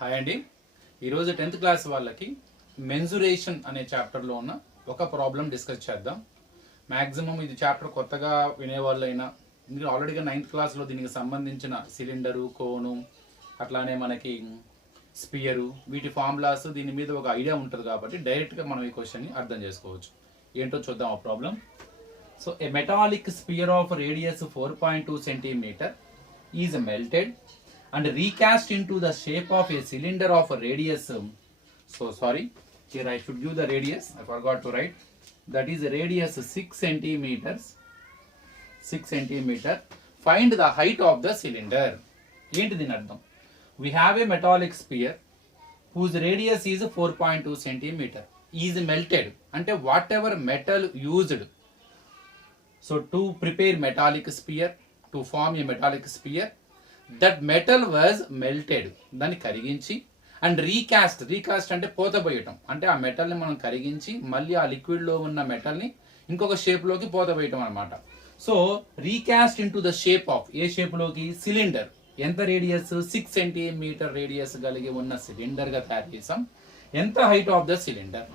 హాయ్ అండి. ఈరోజు 10th class వాళ్ళకి మెన్సురేషన్ అనే చాప్టర్లో ఉన్న ఒక ప్రాబ్లం డిస్కస్ చేద్దాం. మ్యాక్సిమం ఇది చాప్టర్ కొత్తగా వినేవాళ్ళైనా మీరు ఆల్రెడీగా 9th క్లాస్లో దీనికి సంబంధించిన సిలిండరు, కోను, అట్లానే మనకి స్పియరు, వీటి ఫార్ములాస్ దీని మీద ఒక ఐడియా ఉంటుంది కాబట్టి డైరెక్ట్గా మనం ఈ క్వశ్చన్ని అర్థం చేసుకోవచ్చు. ఏంటో చూద్దాం ఆ problem. So A metallic spear of radius 4.2 centimeter is melted and recast into the shape of a cylinder of a radius. So sorry, here I should give the radius. I forgot to write. That is a radius 6 centimeters. 6 centimeter. Find the height of the cylinder. ఏంటి దీని అర్థం? We have a metallic sphere whose radius is 4.2 centimeter. Is melted. అంటే whatever metal used. So to prepare metallic sphere, to form a metallic sphere, that metal was melted. దాన్ని కరిగించి and recast అంటే పోతపోయటం, అంటే ఆ మెటల్ని మనం కరిగించి మళ్ళీ ఆ లిక్విడ్లో ఉన్న మెటల్ని ఇంకొక షేప్లోకి పోతపోయటం అనమాట. So recast into the shape of, ఏ షేప్లోకి? సిలిండర్. ఎంత రేడియస్? 6 centimeter రేడియస్ కలిగి ఉన్న సిలిండర్గా తయారు చేసాం. ఎంత హైట్ ఆఫ్ ద సిలిండర్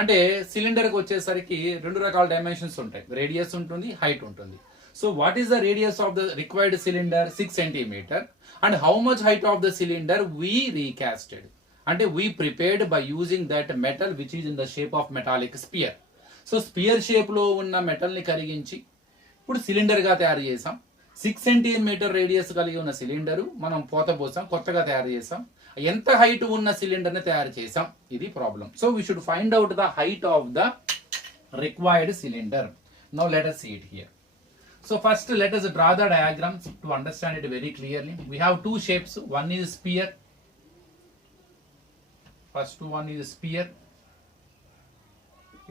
అంటే సిలిండర్కి వచ్చేసరికి రెండు రకాల డైమెన్షన్స్ ఉంటాయి, రేడియస్ ఉంటుంది, హైట్ ఉంటుంది. So what is the radius of the required cylinder? 6 centimeter. And how much height of the cylinder we recasted? And we prepared by using that metal which is in the shape of metallic sphere. So sphere shape లో ఉన్న మెటల్ ని కరిగించి ఇప్పుడు సిలిండర్ గా తయారు చేసాం. 6 centimeter radius కలిగి ఉన్న సిలిండర్ మనం పోసాం, కొత్తగా తయారు చేసాం. ఎంత హైట్ ఉన్న సిలిండర్ ని తయారు చేసాం, ఇది problem. So we should find out the height of the required cylinder. Now let us see it here. So first let us draw the diagrams to understand it very clearly. We have two shapes. One is sphere. First one is sphere.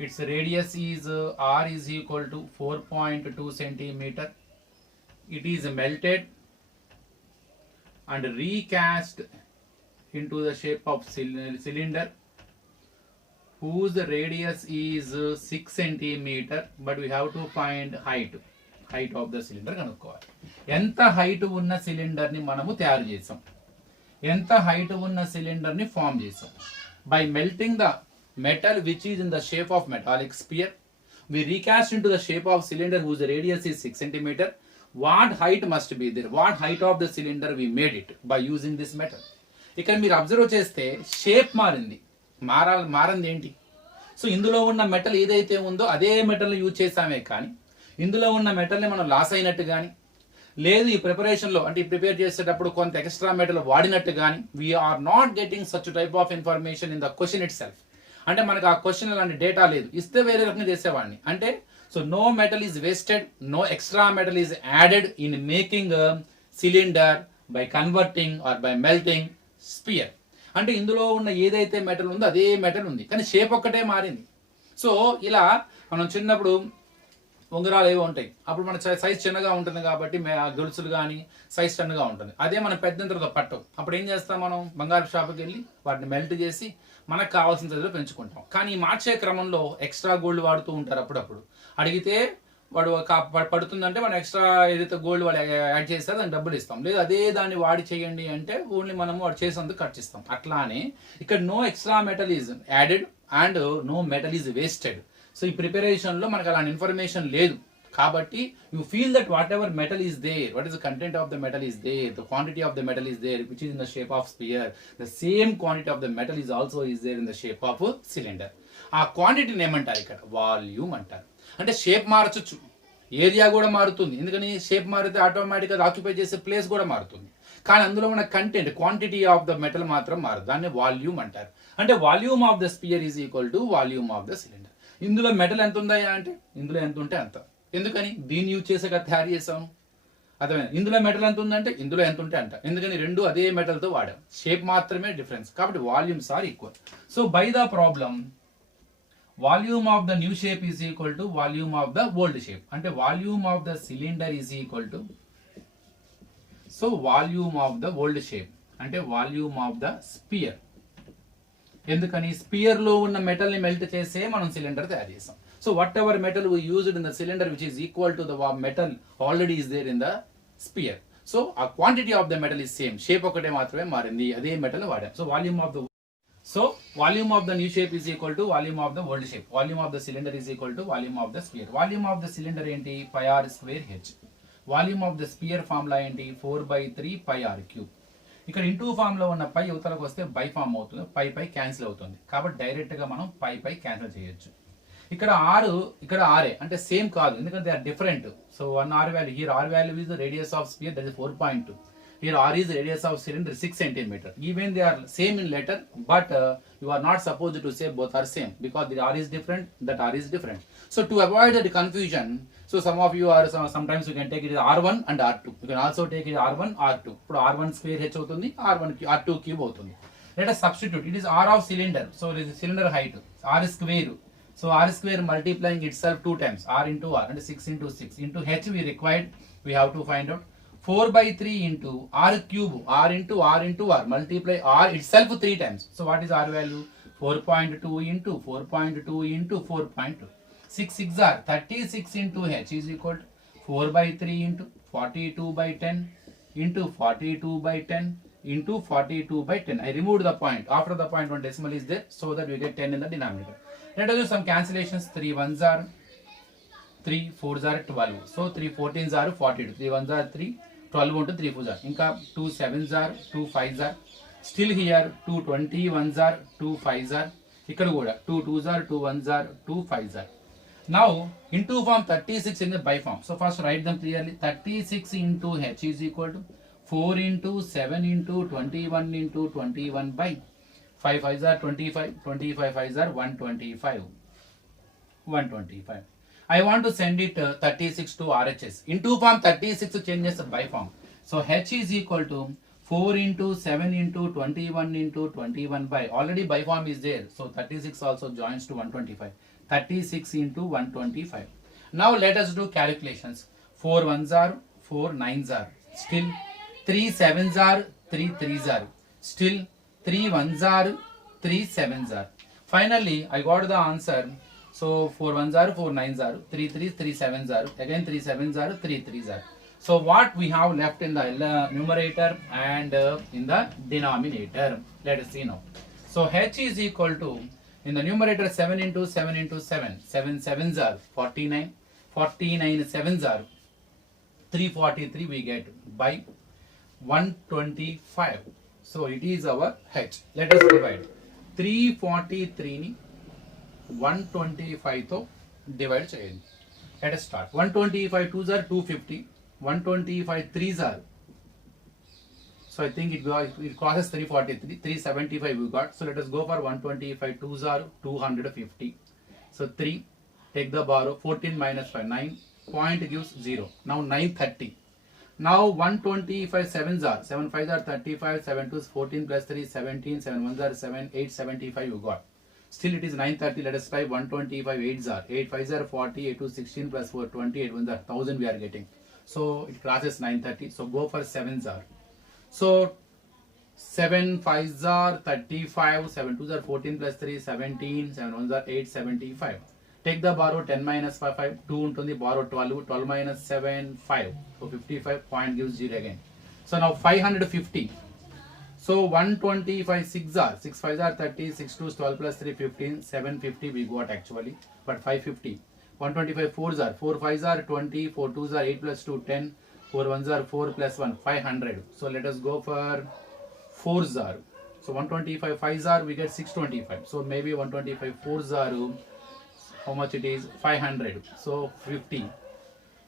Its radius is r is equal to 4.2 centimeter. It is melted and recast into the shape of cylinder whose radius is 6 centimeter, but we have to find height of the cylinder కనుక్కోవాలి. ఎంత హైట్ ఉన్న సిలిండర్ ని మనము తయారు చేసాం, ఎంత హైట్ ఉన్న సిలిండర్ ని ఫామ్ చేసాం. By melting the metal which is in the shape of metallic sphere, we recast into the shape of cylinder whose radius is 6 centimeter. What height must be there? What height of the cylinder we made it by using this metal. ఇక్కడ మీరు అబ్జర్వ్ చేస్తే షేప్ మారింది. మారింది ఏంటి? సో ఇందులో ఉన్న మెటల్ ఏదైతే ఉందో అదే మెటల్ యూజ్ చేసామే, కానీ ఇందులో ఉన్న మెటల్ని మనం లాస్ అయినట్టు కానీ, లేదు ఈ ప్రిపరేషన్లో అంటే ఈ ప్రిపేర్ చేసేటప్పుడు కొంత ఎక్స్ట్రా మెటల్ వాడినట్టు కానీ, we're not getting such type of information in the question itself. అంటే మనకు ఆ క్వశ్చన్ అలాంటి డేటా లేదు, ఇస్తే వేరే రకంగా చేసేవాడిని. అంటే so no metal is wasted, no extra metal is added in making cylinder by converting or by melting sphere. అంటే ఇందులో ఉన్న ఏదైతే మెటల్ ఉందో అదే మెటల్ ఉంది, కానీ షేప్ ఒక్కటే మారింది. సో ఇలా మనం చిన్నప్పుడు ఉంగరాలు ఏవో ఉంటాయి, అప్పుడు మన సైజ్ చిన్నగా ఉంటుంది కాబట్టి గొలుసులు కానీ సైజ్ చిన్నగా ఉంటుంది. అదే మనం పెద్ద తర్వాత పట్టం. అప్పుడు ఏం చేస్తాం, మనం బంగారు షాప్కి వెళ్ళి వాటిని మెల్ట్ చేసి మనకు కావాల్సిన సైజులో పెంచుకుంటాం. కానీ ఈ మార్చే క్రమంలో ఎక్స్ట్రా గోల్డ్ వాడుతూ ఉంటారు. అప్పుడప్పుడు అడిగితే వాడు పడుతుందంటే మనం ఎక్స్ట్రా ఏదైతే గోల్డ్ వాడు యాడ్ చేస్తే దానికి డబ్బులు ఇస్తాం. లేదు అదే దాన్ని వాడి చేయండి అంటే ఓన్లీ మనము వాడు చేసేందుకు ఖర్చిస్తాం. అట్లానే ఇక్కడ no extra metal is added and no metal is wasted. So ఈ ప్రిపరేషన్లో మనకు అలాంటి ఇన్ఫర్మేషన్ లేదు కాబట్టి you feel that whatever metal is there, what is the content of the metal is there, the quantity of the metal is there which is in the shape of sphere, the same quantity of the metal is also is there in the shape of cylinder. ఆ క్వాంటిటీని ఏమంటారు? ఇక్కడ వాల్యూమ్ అంటారు. అంటే షేప్ మారచ్చు, ఏరియా కూడా మారుతుంది. ఎందుకని షేప్ మారితే ఆటోమేటిక్గా ఆక్యుపై చేసే ప్లేస్ కూడా మారుతుంది. కానీ అందులో ఉన్న content quantity of the metal మాత్రం మారదు. దాన్ని వాల్యూమ్ అంటారు. అంటే volume of the spear is equal to volume of the cylinder. ఇందులో మెటల్ ఎంత ఉందా అంటే ఇందులో ఎంత ఉంటే అంత. ఎందుకని? దీన్ని యూజ్ చేసాక తయారు చేసాము. అర్థమైంది? ఇందులో మెటల్ ఎంత ఉందంటే ఇందులో ఎంత ఉంటే అంత. ఎందుకని? రెండు అదే మెటల్తో వాడాం, షేప్ మాత్రమే డిఫరెన్స్. కాబట్టి volumes are equal. So by the problem volume of the new shape is equal to volume of the old shape. అంటే volume of the cylinder is equal to so volume of the old shape అంటే volume of the sphere. ఎందుకని? Sphere లో ఉన్న మెటల్ ని మెల్ట్ చేసే మనం cylinder తయారు చేసాం. So whatever metal we used in the cylinder which is equal to the metal already is there in the sphere. So ఆ quantity of the metal is same, shape ఒకటే మాత్రమే మారింది, అదే మెటల్ వాడాం. So volume of the new shape is equal to volume of the old shape. Volume of the cylinder is equal to volume of the sphere. Volume of the cylinder ఏంటి, pi r square h. Volume of the sphere formula ఏంటి, 4/3 pi r cube. ఇక్కడ into form లో ఉన్న పై యువతలకు వస్తే by form అవుతుంది, పై క్యాన్సిల్ అవుతుంది, కాబట్టి డైరెక్ట్ గా మనం పై క్యాన్సిల్ చేయొచ్చు. ఇక్కడ ఆరు, ఇక్కడ ఆరే, అంటే సేమ్ కాదు, ఎందుకంటే they are different. So one R value, here R value is radius of sphere, that is 4.2. Here r is radius of cylinder 6 centimeter. Even they are same in letter, but you are not supposed to say both are same, because the r is different, that r is different. So to avoid the confusion, so some of you are sometimes you can take it as r1 and r2. You can also take it r1 r2. ఇప్పుడు r1 square h అవుతుంది, r2 cube అవుతుంది. Let us substitute. It is r of cylinder, so it is cylinder height, r square. So r square multiplying itself 2 times, r into r, and 6 into 6 into h we required, we have to find out. 4/3 into r cube, r into r into r, multiply r itself 3 times. So what is r value? 4.2 into 4.2 into 4.2. 6 6 are 36 into h is equal to 4/3 into 42/10 into 42/10 into 42/10. I removed the point. After the point, one decimal is there, so that we get 10 in the denominator. Let us do some cancellations. 3 1s are 3 4s are 12. So 3 14s are 42. 3 1s are 3. 12 into 3 4s are. Inka 2 7s are 2 5s are. Still here 2 21s are 2 5s are. Ikkada kuda 2 2s are 2 1s are 2 5s are. Now into form 36 in the by form. So first write them clearly. 36 into h is equal to 4 into 7 into 21 into 21 by 5 5s are 25. 25 5s are 125. 125. I want to send it 36 to RHS. Into form 36 changes by form. So H is equal to 4 into 7 into 21 into 21 by, already by form is there. So 36 also joins to 125. 36 into 125. Now let us do calculations. 4 1s are, 4 9s are. Still 3 7s are, 3 3s are. Still 3 1s are, 3 7s are. Finally I got the answer. So 4 1s are, 4 9s are, 3 3s, 3 7s are, again 3 7s are, 3 3s are. So what we have left in the numerator and in the denominator, let us see now. So h is equal to, in the numerator 7 into 7 into 7, 7 7s are 49, 49 7s are 343 we get by 125. So it is our h. Let us divide 343 ni 125 తో డివైడ్ చేయండి. Let us start. 125 2s are 250, 125 3s are, so I think it crosses 343, 375 we got. So let us go for 125 2s are 250. So 3, take the borrow, 14 minus 5 9, point gives 0. Now 930. Now 125 7s are, 7 5s are 35, 7 2s 14 plus 3 17, 7 1s are 7, 875 you got. Still it is 930. Let us try 125 8s are, 8 5s are 40, 8 2 16 plus 4 20, 8 1s are 1000 we are getting. So it crosses 930. So go for 7s are. So 7 5s are 35, 7 2s are 14 plus 3 17, 7 1s are 875. Take the borrow, 10 minus 5 5, 2 ఉంటుంది, borrow 12, 12 minus 7 5. So 55, point gives 0 again. So now 550. So 125 6s are, 6 5s are 30, 6 2s 12 plus 3 15, 750 we got actually, but 550. 125 4s are, 4 5s are 20, 4 2s are 8 plus 2 10, 4 1s are 4 plus 1 500. So let us go for 4s are. So 125 5s are, we get 625. So maybe 125 4s are, how much it is, 500. So 50.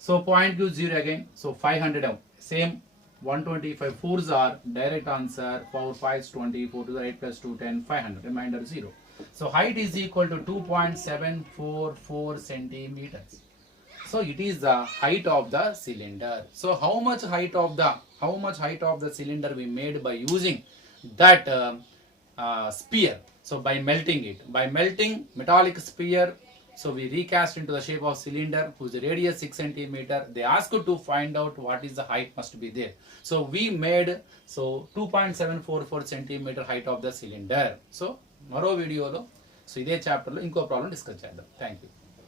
So point gives 0 again. So 500 out. Same 125 4s are, direct answer, 4 5s 20, 4 2s are 8 plus 2 10, 500, remainder 0. So height is equal to 2.744 centimeters. So it is the height of the cylinder. So how much height of the cylinder we made by using that sphere? So by melting it, by melting metallic sphere, so we recast into the shape of cylinder whose radius 6 centimeter. They asked to find out what is the height must be there. So we made 2.744 centimeter height of the cylinder. So మరో వీడియోలో, సో ఇదే చాప్టర్లో ఇంకో problem discuss చేద్దాం. Thank you.